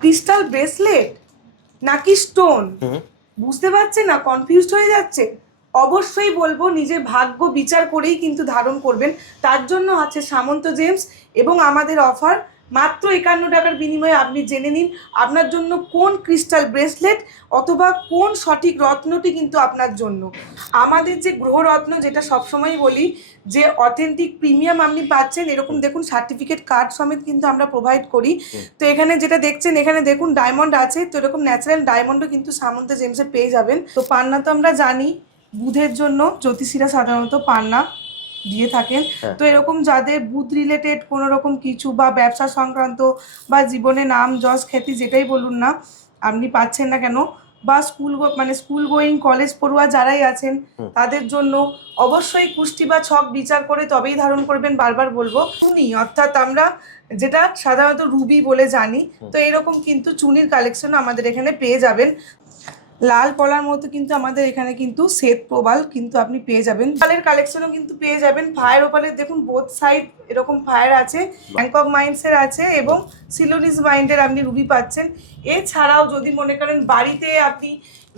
Crystal bracelet নাকি stone বুঝতে পারছে না, কনফিউজড হয়ে যাচ্ছে। অবশ্যই বলবো নিজের ভাগ্য বিচার করেই কিন্তু ধারণ করবেন। তার জন্য আছে সামন্ত জেমস এবং আমাদের অফার মাত্র 51 টাকার বিনিময়ে আপনি জেনে নিন আপনার জন্য কোন ক্রিস্টাল ব্রেসলেট অথবা কোন সঠিক রত্নটি কিন্তু আপনার জন্য। আমাদের যে গ্রহরত্ন, যেটা সবসময় বলি যে অথেন্টিক প্রিমিয়াম আপনি পাচ্ছেন, এরকম দেখুন সার্টিফিকেট কার্ড সমেত কিন্তু আমরা প্রোভাইড করি। তো এখানে যেটা দেখছেন, এখানে দেখুন ডায়মন্ড আছে, তো এরকম ন্যাচারাল ডায়মন্ডও কিন্তু সামন্ত জেমসে পেয়ে যাবেন। তো পান্না তো আমরা জানি বুধের জন্য জ্যোতিষীরা সাধারণত পান্না দিয়ে থাকেন। তো এরকম যাদের বুধ রিলেটেড কোনো রকম কিছু বা ব্যবসা সংক্রান্ত বা জীবনে নাম যশ খ্যাতি যেটাই বলুন না আপনি পাচ্ছেন না কেন, বা স্কুল গোয়িং কলেজ পড়ুয়া যারাই আছেন তাদের জন্য অবশ্যই কুষ্টি বা ছক বিচার করে তবেই ধারণ করবেন। বারবার বলবো চুনি, অর্থাৎ আমরা যেটা সাধারণত রুবি বলে জানি, তো এরকম কিন্তু চুনির কালেকশন আমাদের এখানে পেয়ে যাবেন। লাল পলার মতো কিন্তু আমাদের এখানে কিন্তু শ্বেত প্রবাল কিন্তু আপনি পেয়ে যাবেন। ওপালের কালেকশনও কিন্তু পেয়ে যাবেন। ফায়ার ওপালের দেখুন বোথ সাইড এরকম ফায়ার আছে, ব্যাংকক মাইন্ডসের আছে এবং সিলোনিস মাইন্ডের আপনি রুবি পাচ্ছেন। এছাড়াও যদি মনে করেন বাড়িতে আপনি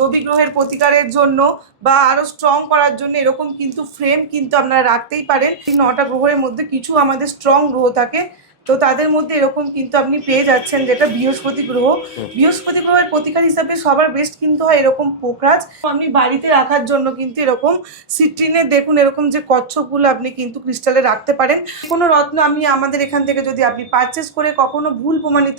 রবি গ্রহের প্রতিকারের জন্য বা আরও স্ট্রং করার জন্য এরকম কিন্তু ফ্রেম কিন্তু আপনারা রাখতেই পারেন। এই 9টা গ্রহের মধ্যে কিছু আমাদের স্ট্রং গ্রহ থাকে, তো তাদের মধ্যে এরকম কিন্তু আপনি পেয়ে যাচ্ছেন যেটা বৃহস্পতি গ্রহ। বৃহস্পতি গ্রহের প্রতিকার হিসাবে সবার বেস্ট কিন্তু হয় এরকম পোকরাজ। আপনি বাড়িতে রাখার জন্য কিন্তু এরকম সিট্রিনের দেখুন এরকম যে কচ্ছপগুলো আপনি কিন্তু ক্রিস্টালে রাখতে পারেন। কোনো রত্ন আপনি আমাদের এখান থেকে যদি আপনি পারচেস করে কখনো ভুল প্রমাণিত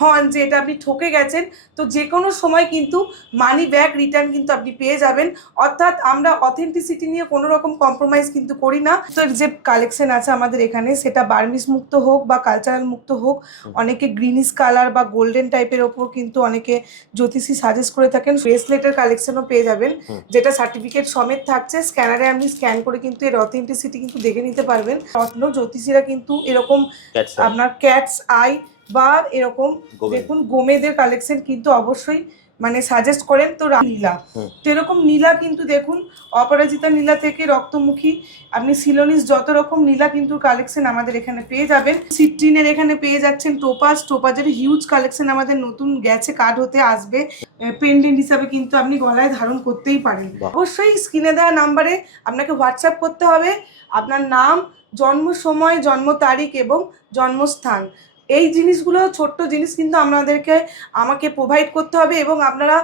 হন যে এটা আপনি ঠকে গেছেন, তো যে কোনো সময় কিন্তু মানি ব্যাক রিটার্ন কিন্তু আপনি পেয়ে যাবেন। অর্থাৎ আমরা অথেন্টিসিটি নিয়ে কোনো রকম কম্প্রোমাইজ কিন্তু করি না। তো যে কালেকশন আছে আমাদের এখানে সেটা বার্মিস মুক্ত হোক বা কালচারাল মুক্ত হোক, অনেকে গ্রিনিশ কালার বা গোল্ডেন টাইপের ওপর কিন্তু অনেকে জ্যোতিষী সাজেস্ট করে থাকেন। ব্রেসলেটের কালেকশনও পেয়ে যাবেন যেটা সার্টিফিকেট সমেত থাকছে। স্ক্যানারে আপনি স্ক্যান করে কিন্তু এর অথেন্টিসিটি কিন্তু দেখে নিতে পারবেন। রত্ন জ্যোতিষীরা কিন্তু এরকম আপনার ক্যাটস আই বা এরকম দেখুন গোমেদের কালেকশন কিন্তু অবশ্যই মানে সাজেস্ট করেন। তো নীলা, তো এরকম নীলা কিন্তু দেখুন অপরাজিতা নীলা থেকে রক্তমুখী আপনি সিলোনিস যত রকম নীলা কিন্তু কালেকশন আমাদের এখানে পেয়ে যাবেন। সিট্রিনের এখানে পেয়ে যাচ্ছেন টোপাজের হিউজ কালেকশন আমাদের নতুন গেছে, কার্ড হতে আসবে। পেন্ডেন্ট হিসাবে কিন্তু আপনি গলায় ধারণ করতেই পারেন। অবশ্যই স্ক্রিনে দেওয়া নাম্বারে আপনাকে হোয়াটসঅ্যাপ করতে হবে আপনার নাম, জন্ম সময়, জন্ম তারিখ এবং জন্মস্থান। এই জিনিসগুলো ছোট্ট জিনিস কিন্তু আমাকে প্রোভাইড করতে হবে এবং আপনারা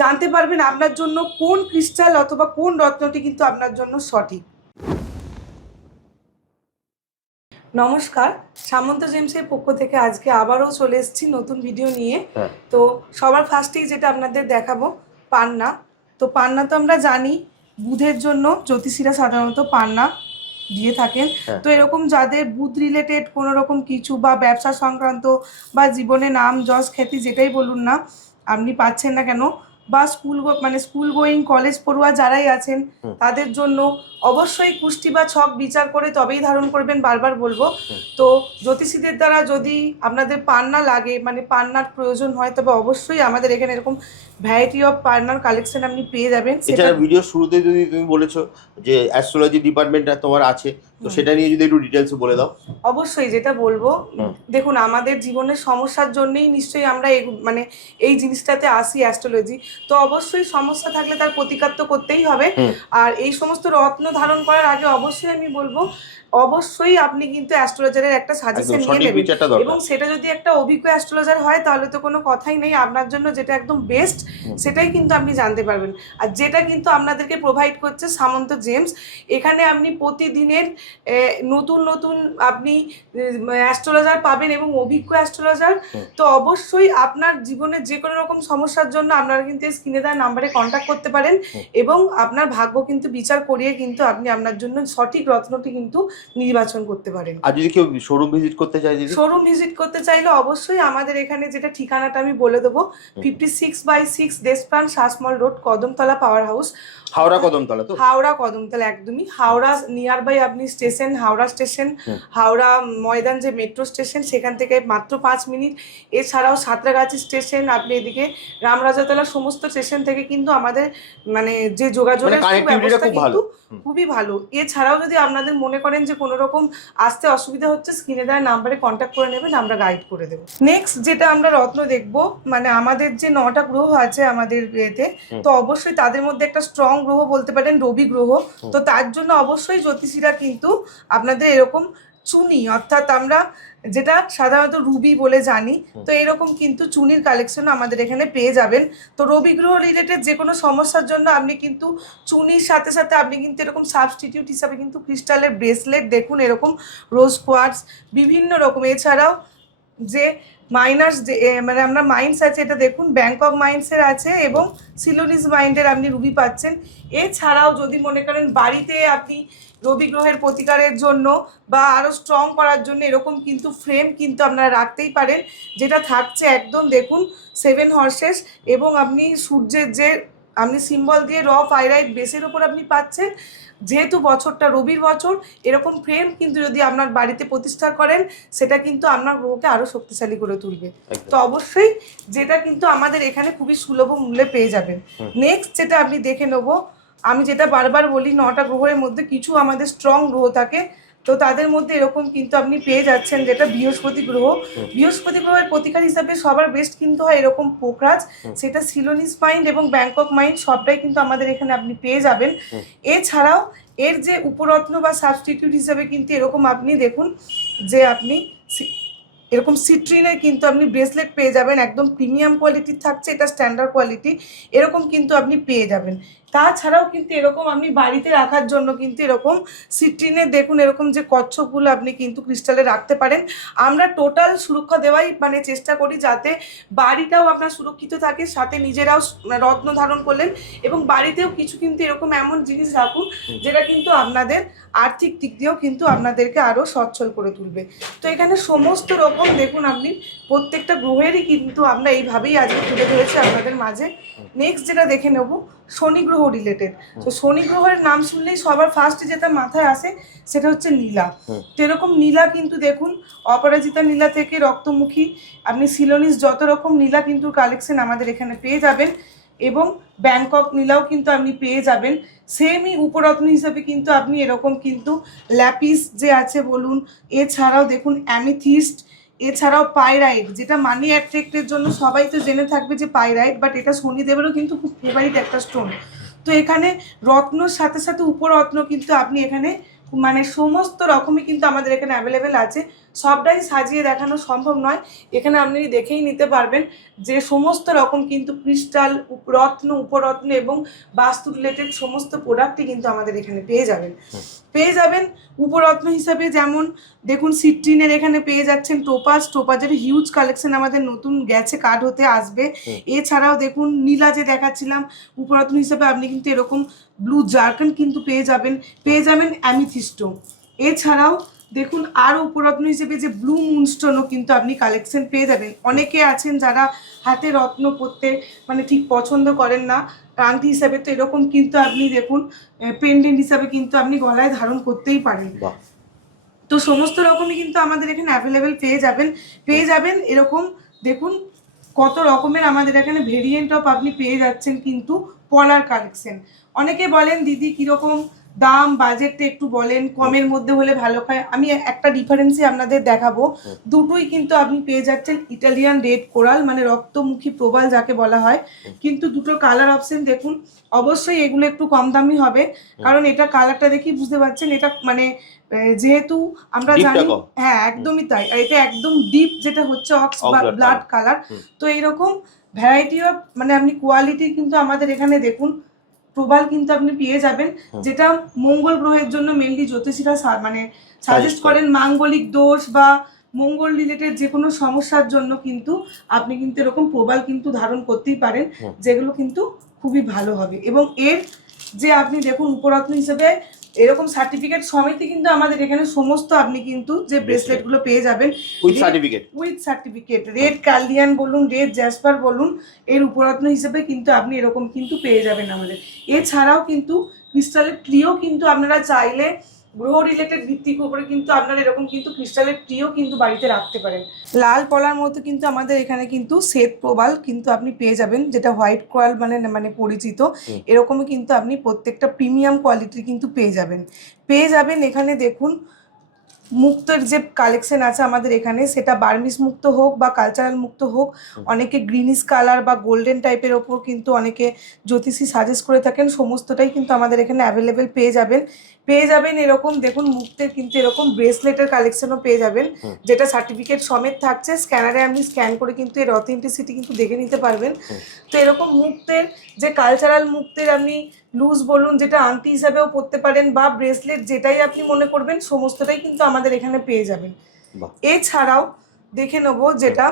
জানতে পারবেন আপনার জন্য কোন ক্রিস্টাল অথবা কোন রত্নটি কিন্তু আপনার জন্য সঠিক। নমস্কার, সামন্ত জেমসের পক্ষ থেকে আজকে আবারও চলে এসেছি নতুন ভিডিও নিয়ে। তো সবার ফার্স্টেই যেটা আপনাদের দেখাবো পান্না। তো পান্না তো আমরা জানি বুধের জন্য জ্যোতিষীরা সাধারণত পান্না দিয়ে থাকেন। তো এরকম যাদের বুধ রিলেটেড কোনো রকম কিছু বা ব্যবসা সংক্রান্ত বা জীবনে নাম যশ খ্যাতি যেটাই বলুন না আপনি পাচ্ছেন না কেন, বা স্কুল গোয়িং কলেজ পড়ুয়া যারাই আছেন তাদের জন্য অবশ্যই কুষ্টি বা ছক বিচার করে তবেই ধারণ করবেন। বারবার বলবো। তো জ্যোতিষীদের দ্বারা যদি আপনাদের পান্না লাগে মানে পান্নার প্রয়োজন হয়, তবে অবশ্যই আমাদের এখানে এরকম ভ্যারাইটি অফ পান্নার কালেকশন আপনি পেয়ে যাবেন। সেটা ভিডিও শুরুতে যদি তুমি বলেছো যে অ্যাস্ট্রোলজি ডিপার্টমেন্টটা তোমার আছে, তো সেটা নিয়ে যদি একটু ডিটেলস বলে দাও। অবশ্যই যেটা বলবো, দেখুন আমাদের জীবনের সমস্যার জন্যই নিশ্চয়ই আমরা এই জিনিসটাতে আসি অ্যাস্ট্রোলজি। তো অবশ্যই সমস্যা থাকলে তার প্রতিকার তো করতেই হবে। আর এই সমস্ত রত্ন ধারণ করার আগে অবশ্যই আমি বলবো অবশ্যই আপনি কিন্তু অ্যাস্ট্রোলজারের একটা সাজেশন নিয়ে নেবেন, এবং সেটা যদি একটা অভিজ্ঞ অ্যাস্ট্রোলজার হয় তাহলে তো কোনো কথাই নেই। আপনার জন্য যেটা একদম বেস্ট সেটাই কিন্তু আপনি জানতে পারবেন। আর যেটা কিন্তু আপনাদেরকে প্রোভাইড করছে সামন্ত জেমস। এখানে আপনি প্রতিদিনের নতুন নতুন আপনি অ্যাস্ট্রোলজার পাবেন এবং অভিজ্ঞ অ্যাস্ট্রোলজার। তো অবশ্যই আপনার জীবনের যে কোনো রকম সমস্যার জন্য আপনারা কিন্তু স্ক্রিনে দেওয়া নাম্বারে কন্ট্যাক্ট করতে পারেন এবং আপনার ভাগ্য কিন্তু বিচার করিয়ে কিন্তু আপনি আপনার জন্য সঠিক রত্নটি কিন্তু নির্বাচন করতে পারেন। আর যদি কেউ শোরুম ভিজিট করতে চায়, শোরুম ভিজিট করতে চাইলে অবশ্যই আমাদের এখানে যেটা ঠিকানাটা আমি বলে দেবো, 56/6 Deshapran Sasmal road, Kadamtala power house, Howrah Kadamtala. তো হাওড়া কদমতলা একদমই হাওড়া নিয়ার বাই আপনি স্টেশন, হাওড়া স্টেশন, হাওড়া ময়দান যে মেট্রো স্টেশন সেখান থেকে মাত্র 5 মিনিট। এছাড়াও সাঁতরাগাছি স্টেশন, আপনি এদিকে রামরাজাতলা সমস্ত স্টেশন থেকে কিন্তু আমাদের মানে যে যোগাযোগের ব্যবস্থা কিন্তু খুবই ভালো। এছাড়াও যদি আপনাদের মনে করেন যে কোনো রকম আসতে অসুবিধা হচ্ছে, স্ক্রিনে দেওয়া নাম্বারে কন্ট্যাক্ট করে নেবেন, আমরা গাইড করে দেবো। নেক্সট যেটা আমরা রত্ন দেখবো, মানে আমাদের যে 9টা গ্রহ আছে আমাদের এতে, তো অবশ্যই তাদের মধ্যে একটা স্ট্রং গ্রহ বলতে পারেন রবি গ্রহ। তো তার জন্য অবশ্যই জ্যোতিষীরা কিন্তু আপনাদের এরকম চুনি, অর্থাৎ আমরা যেটা সাধারণত রুবি বলে জানি, তো এরকম কিন্তু চুনির কালেকশন আমাদের এখানে পেয়ে যাবেন। তো রবি গ্রহ রিলেটেড যে কোনো সমস্যার জন্য আপনি কিন্তু চুনির সাথে সাথে আপনি কিন্তু এরকম সাবস্টিটিউট হিসাবে কিন্তু ক্রিস্টালের ব্রেসলেট দেখুন, এরকম রোজ কোয়ার্টস বিভিন্ন রকম, এছাড়াও যে মাইনার্স যে মানে আমরা মাইন্ডস আছে, এটা দেখুন ব্যাংকক মাইন্ডসের আছে এবং সিলোনিস মাইন্ডের আপনি রুবি পাচ্ছেন। এছাড়াও যদি মনে করেন বাড়িতে আপনি রবি গ্রহের প্রতিকারের জন্য বা আরও স্ট্রং করার জন্য এরকম কিন্তু ফ্রেম কিন্তু আপনারা রাখতেই পারেন, যেটা থাকছে একদম দেখুন 7 হর্সেস, এবং আপনি সূর্যের যে আপনি সিম্বল দিয়ে র পাইরাইট বেসের উপর আপনি পাচ্ছেন। যেহেতু বছরটা রবির বছর, এরকম ফ্রেম কিন্তু যদি আপনার বাড়িতে প্রতিষ্ঠা করেন, সেটা কিন্তু আপনার গ্রহকে আরও শক্তিশালী করে তুলবে। তো অবশ্যই যেটা কিন্তু আমাদের এখানে খুবই সুলভ মূল্যে পেয়ে যাবেন। নেক্সট যেটা আপনি দেখে নেবো, আমি যেটা বারবার বলি 9টা গ্রহের মধ্যে কিছু আমাদের স্ট্রং গ্রহ থাকে, তো তাদের মধ্যে এরকম কিন্তু আপনি পেয়ে যাচ্ছেন যেটা বৃহস্পতি গ্রহ। বৃহস্পতি গ্রহের প্রতিকার হিসাবে সবার বেস্ট কিন্তু হয় এরকম পোখরাজ, সেটা সিলোনিস মাইন্ড এবং ব্যাংকক মাইন্ড সবটাই কিন্তু আমাদের এখানে আপনি পেয়ে যাবেন। এছাড়াও এর যে উপরত্ন বা সাবস্টিটিউট হিসাবে কিন্তু এরকম আপনি দেখুন যে আপনি এরকম সিট্রিনের কিন্তু আপনি ব্রেসলেট পেয়ে যাবেন, একদম প্রিমিয়াম কোয়ালিটির থাকছে, এটা স্ট্যান্ডার্ড কোয়ালিটি, এরকম কিন্তু আপনি পেয়ে যাবেন। তাছাড়াও কিন্তু এরকম আপনি বাড়িতে রাখার জন্য কিন্তু এরকম সিট্রিনের দেখুন এরকম যে কচ্ছপগুলো আপনি কিন্তু ক্রিস্টালে রাখতে পারেন। আমরা টোটাল সুরক্ষা দেওয়াই মানে চেষ্টা করি যাতে বাড়িটাও আপনার সুরক্ষিত থাকে, সাথে নিজেরাও রত্ন ধারণ করলেন, এবং বাড়িতেও কিছু কিন্তু এরকম এমন জিনিস রাখুন যেটা কিন্তু আপনাদের আর্থিক দিক দিয়েও কিন্তু আপনাদেরকে আরও সচ্ছল করে তুলবে। তো এখানে সমস্ত রকম দেখুন আপনি প্রত্যেকটা গ্রহেরই কিন্তু আমরা এইভাবেই আজকে তুলে ধরেছি আপনাদের মাঝে। নেক্সট যেটা দেখে নেব শনি গ্রহ রিলেটেড। তো শনি গ্রহের নাম শুনলেই সবার ফার্স্টে যেটা মাথায় আসে সেটা হচ্ছে নীলা। তো এরকম নীলা কিন্তু দেখুন অপরাজিতা নীলা থেকে রক্তমুখী আপনি সিলোনিস যত রকম নীলা কিন্তু কালেকশন আমাদের এখানে পেয়ে যাবেন, এবং ব্যাংকক নীলাও কিন্তু আপনি পেয়ে যাবেন। সেমই উপরত্ন হিসাবে কিন্তু আপনি এরকম কিন্তু ল্যাপিস যে আছে বলুন, এছাড়াও দেখুন অ্যামিথিস্ট, এছাড়াও পাইরাইট, যেটা মানি অ্যাট্রাক্টের জন্য সবাই তো জেনে থাকবে যে পাইরাইট, বাট এটা শনিদেবেরও কিন্তু খুব ফেভারিট একটা স্টোন। তো এখানে রত্নর সাথে সাথে উপরত্ন কিন্তু আপনি এখানে মানে সমস্ত রকমই কিন্তু আমাদের এখানে অ্যাভেলেবেল আছে। সবটাই সাজিয়ে দেখানো সম্ভব নয়, এখানে আপনি দেখেই নিতে পারবেন যে সমস্ত রকম কিন্তু ক্রিস্টাল রত্ন উপরত্ন এবং বাস্তু রিলেটেড সমস্ত প্রোডাক্টই কিন্তু আমাদের এখানে পেয়ে যাবেন। উপরত্ন হিসাবে যেমন দেখুন সিট্রিনের এখানে পেয়ে যাচ্ছেন টোপাজের হিউজ কালেকশন আমাদের নতুন গেছে, কার্ড হতে আসবে। এছাড়াও দেখুন নীলা যে দেখাচ্ছিলাম উপরত্ন হিসাবে আপনি কিন্তু এরকম ব্লু জার্কান কিন্তু পেয়ে যাবেন অ্যামিথিস্টো। এছাড়াও দেখুন আরও উপরত্ন হিসেবে যে ব্লু মুনস্টোনও কিন্তু আপনি কালেকশন পেয়ে যাবেন। অনেকে আছেন যারা হাতে রত্ন পরতে মানে ঠিক পছন্দ করেন না আংটি হিসাবে, তো এরকম কিন্তু আপনি দেখুন পেন্ডেন্ট হিসাবে কিন্তু আপনি গলায় ধারণ করতেই পারেন। তো সমস্ত রকমই কিন্তু আমাদের এখানে অ্যাভেলেবেল পেয়ে যাবেন। এরকম দেখুন কত রকমের আমাদের এখানে ভেরিয়েন্ট অফ আপনি পেয়ে যাচ্ছেন কিন্তু পলার কালেকশন। অনেকে বলেন দিদি কীরকম দাম, বাজেটটা একটু বলেন, কমের মধ্যে হলে ভালো হয়। আমি একটা ডিফারেন্সই আপনাদের দেখাবো, দুটোই কিন্তু আপনি পেয়ে যাচ্ছেন ইটালিয়ান রেড কোরাল মানে রক্তমুখী প্রবাল যাকে বলা হয়, কিন্তু দুটো কালার অপশন দেখুন। অবশ্যই এগুলো একটু কম দামি হবে, কারণ এটা কালারটা দেখি বুঝতে পারছেন এটা মানে যেহেতু আমরা জানি, হ্যাঁ একদমই তাই, আর এটা একদম ডিপ যেটা হচ্ছে অক্স ব্লাড কালার। তো এইরকম ভ্যারাইটি অফ মানে আপনি কোয়ালিটি কিন্তু আমাদের এখানে দেখুন প্রবাল কিন্তু আপনি পেয়ে যাবেন, যেটা মঙ্গল গ্রহের জন্য মেনলি জ্যোতিষীরা মানে সাজেস্ট করেন। মাঙ্গলিক দোষ বা মঙ্গল রিলেটেড যে কোনো সমস্যার জন্য কিন্তু আপনি কিন্তু এরকম প্রবাল কিন্তু ধারণ করতেই পারেন, যেগুলো কিন্তু খুবই ভালো হবে। এবং এর যে আপনি দেখুন উপরত্ন হিসেবে এরকম সার্টিফিকেট সমেত কিন্তু আমাদের এখানে সমস্ত আপনি কিন্তু যে ব্রেসলেটগুলো পেয়ে যাবেন উইথ সার্টিফিকেট, রেড কার্লিয়ান বলুন, রেড জ্যাসপার বলুন, এর উপরত্ন হিসেবে কিন্তু আপনি এরকম কিন্তু পেয়ে যাবেন আমাদের। এছাড়াও কিন্তু ক্রিস্টালের ট্রিও কিন্তু আপনারা চাইলে গ্রহ রিলেটেড ভিত্তির উপরে কিন্তু আপনারা এরকম কিন্তু ক্রিস্টালের ট্রিও কিন্তু বাড়িতে রাখতে পারেন। লাল পলার মতো কিন্তু আমাদের এখানে কিন্তু শ্বেত প্রবাল কিন্তু আপনি পেয়ে যাবেন, যেটা হোয়াইট কোরাল মানে পরিচিত। এরকমই কিন্তু আপনি প্রত্যেকটা প্রিমিয়াম কোয়ালিটির কিন্তু পেয়ে যাবেন। এখানে দেখুন মুক্তোর যে কালেকশন আছে আমাদের এখানে, সেটা বার্মিস মুক্ত হোক বা কালচারাল মুক্ত হোক, অনেকে গ্রিনিশ কালার বা গোল্ডেন টাইপের ওপর কিন্তু অনেকে জ্যোতিষী সাজেস্ট করে থাকেন, সমস্তটাই কিন্তু আমাদের এখানে অ্যাভেলেবেল পেয়ে যাবেন এরকম দেখুন মুক্তের কিন্তু এরকম ব্রেসলেটের কালেকশনও পেয়ে যাবেন, যেটা সার্টিফিকেট সমেত থাকছে। স্ক্যানারে আপনি স্ক্যান করে কিন্তু এর অথেন্টিসিটি কিন্তু দেখে নিতে পারবেন। তো এরকম মুক্তের যে কালচারাল মুক্তের আপনি লুজ বলুন, যেটা আংটি হিসাবেও পরতে পারেন বা ব্রেসলেট, যেটাই আপনি মনে করবেন সমস্তটাই কিন্তু আমাদের এখানে পেয়ে যাবেন। এছাড়াও দেখে নেবো যেটা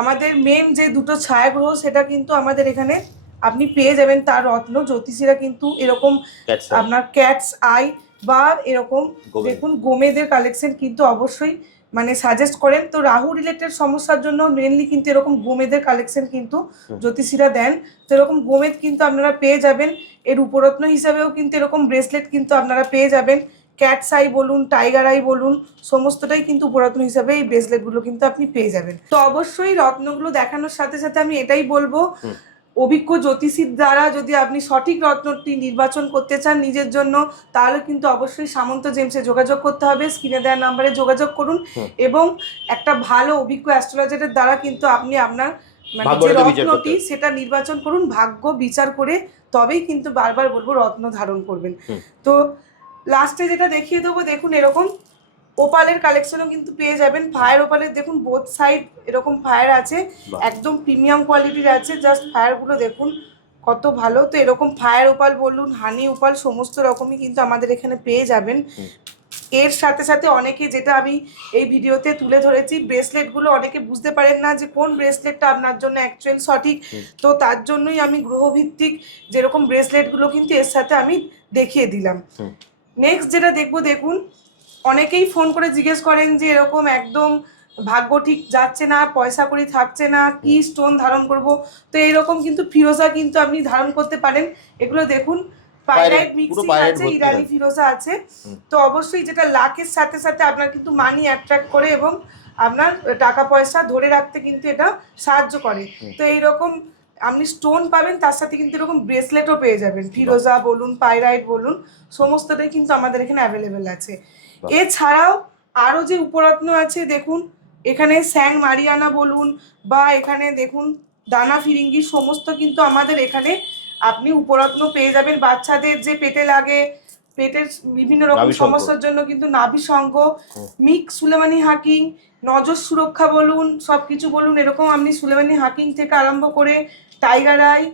আমাদের মেন যে দুটো ছায়াগ্রহ, সেটা কিন্তু আমাদের এখানে আপনি পেয়ে যাবেন তার রত্ন। জ্যোতিষীরা কিন্তু এরকম আপনার ক্যাটস আই বা এরকম দেখুন গোমেদের কালেকশন কিন্তু অবশ্যই মানে সাজেস্ট করেন। তো রাহু রিলেটেড সমস্যার জন্য মেনলি কিন্তু এরকম গোমেদের কালেকশন কিন্তু জ্যোতিষীরা দেন। তো এরকম গোমেদ কিন্তু আপনারা পেয়ে যাবেন। এর উপরত্ন হিসাবেও কিন্তু এরকম ব্রেসলেট কিন্তু আপনারা পেয়ে যাবেন। ক্যাটস আই বলুন, টাইগার আই বলুন, সমস্তটাই কিন্তু উপরত্ন হিসাবে এই ব্রেসলেটগুলো কিন্তু আপনি পেয়ে যাবেন। তো অবশ্যই রত্নগুলো দেখানোর সাথে সাথে আমি এটাই বলবো, অভিজ্ঞ জ্যোতিষীর দ্বারা যদি আপনি সঠিক রত্নটি নির্বাচন করতে চান নিজের জন্য, তাহলে কিন্তু অবশ্যই সামন্ত জেমসে যোগাযোগ করতে হবে। স্ক্রিনে দেওয়া নাম্বারে যোগাযোগ করুন এবং একটা ভালো অভিজ্ঞ অ্যাস্ট্রোলজারের দ্বারা কিন্তু আপনি আপনার মানে যে রত্নটি সেটা নির্বাচন করুন, ভাগ্য বিচার করে তবেই কিন্তু বারবার বলবো রত্ন ধারণ করবেন। তো লাস্টে যেটা দেখিয়ে দেবো, দেখুন এরকম ওপালের কালেকশনও কিন্তু পেয়ে যাবেন। ফায়ার ওপালের দেখুন বোথ সাইড এরকম ফায়ার আছে, একদম প্রিমিয়াম কোয়ালিটির আছে। জাস্ট ফায়ারগুলো দেখুন কত ভালো। তো এরকম ফায়ার ওপাল বলুন, হানি ওপাল, সমস্ত রকমই কিন্তু আমাদের এখানে পেয়ে যাবেন। এর সাথে সাথে অনেকে, যেটা আমি এই ভিডিওতে তুলে ধরেছি, ব্রেসলেটগুলো অনেকে বুঝতে পারেন না যে কোন ব্রেসলেটটা আপনার জন্য অ্যাকচুয়াল সঠিক। তো তার জন্যই আমি গ্রহভিত্তিক যেরকম ব্রেসলেটগুলো কিন্তু এর সাথে আমি দেখিয়ে দিলাম। নেক্সট যেটা দেখবো, দেখুন অনেকেই ফোন করে জিজ্ঞেস করেন যে এরকম একদম ভাগ্য ঠিক যাচ্ছে না, পয়সা কড়ি থাকছে না, কি স্টোন ধারণ করব। তো এইরকম কিন্তু ফিরোজা কিন্তু আপনি ধারণ করতে পারেন। এগুলো দেখুন পাইরাইট মিক্সিং আছে, ইরানি ফিরোজা আছে। তো অবশ্যই যেটা লাকের সাথে সাথে আপনার কিন্তু মানি অ্যাট্রাক্ট করে এবং আপনার টাকা পয়সা ধরে রাখতে কিন্তু এটা সাহায্য করে। তো এইরকম আপনি স্টোন পাবেন, তার সাথে কিন্তু এরকম ব্রেসলেটও পেয়ে যাবেন। ফিরোজা বলুন, পাইরাইট বলুন, সমস্তটাই কিন্তু আমাদের এখানে অ্যাভেলেবেল আছে। এছাড়াও আরও যে উপরত্ন আছে দেখুন, এখানে স্যাং মারিয়ানা বলুন বা এখানে দেখুন দানা ফিরিঙ্গি, সমস্ত কিন্তু আমাদের এখানে আপনি উপরত্ন পেয়ে যাবেন। বাচ্চাদের যে পেটে লাগে, পেটের বিভিন্ন রকম সমস্যার জন্য কিন্তু নাভি সঙ্গ, মিক সুলেমানি হাকিং, নজর সুরক্ষা বলুন, সব কিছু বলুন, এরকম আপনি সুলেমানি হাকিং থেকে আরম্ভ করে টাইগার আই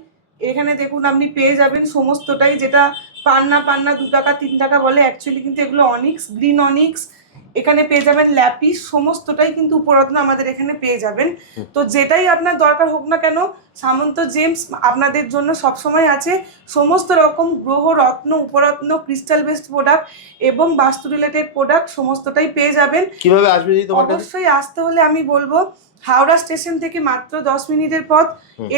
এখানে দেখুন আপনি পেয়ে যাবেন সমস্তটাই। যেটা পান্না 2 টাকা 3 টাকা বলে, অ্যাকচুয়ালি কিন্তু এগুলো অনিক্স, গ্রিন অনিক্স। এখানে পেয়ে যাবেন ল্যাপিস, সমস্তটাই কিন্তু উপরত্ন আমাদের এখানে পেয়ে যাবেন। তো যেটাই আপনার দরকার হোক না কেন, সামন্ত জেমস আপনাদের জন্য সবসময় আছে। সমস্ত রকম গ্রহ রত্ন, উপরত্ন, ক্রিস্টাল বেসড প্রোডাক্ট এবং বাস্তু রিলেটেড প্রোডাক্ট সমস্তটাই পেয়ে যাবেন। কিভাবে আসবে? অবশ্যই আসতে হলে আমি বলবো হাওড়া স্টেশন থেকে মাত্র 10 মিনিটের পথ।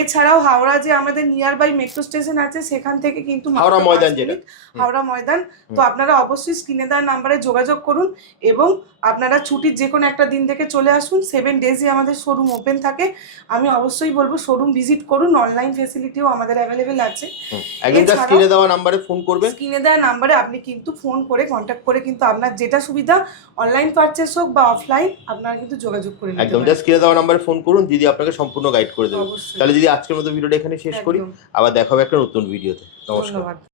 এছাড়াও হাওড়া যে আমাদের নিয়ার বাই মেট্রো স্টেশন আছে, সেখান থেকে কিন্তু হাওড়া ময়দান, যেটা হাওড়া ময়দান। তো আপনারা অবশ্যই স্ক্রিনে দেওয়া নাম্বারে যোগাযোগ করুন এবং আপনারা ছুটির যে কোনো একটা দিন থেকে চলে আসুন। 7 ডেজই আমাদের শোরুম ওপেন থাকে। আমি অবশ্যই বলবো শোরুম ভিজিট করুন, অনলাইন ফেসিলিটিও আমাদের অ্যাভেলেবেল আছে। একদম জাস্ট স্ক্রিনে দেওয়া নাম্বারে ফোন করবেন। স্ক্রিনে দেওয়া নাম্বারে আপনি কিন্তু ফোন করে কন্ট্যাক্ট করে কিন্তু আপনার যেটা সুবিধা, অনলাইন পারচেস হোক বা অফলাইন, আপনারা কিন্তু যোগাযোগ করে নিতে পারেন। একদম জাস্ট স্ক্রিনে দেওয়া নাম্বারে ফোন করুন, দিদি আপনাকে সম্পূর্ণ গাইড করে দেবে। তাহলে দিদি আজকের মতো ভিডিওটা এখানে শেষ করি, আবার দেখা হবে একটা নতুন ভিডিওতে। নমস্কার।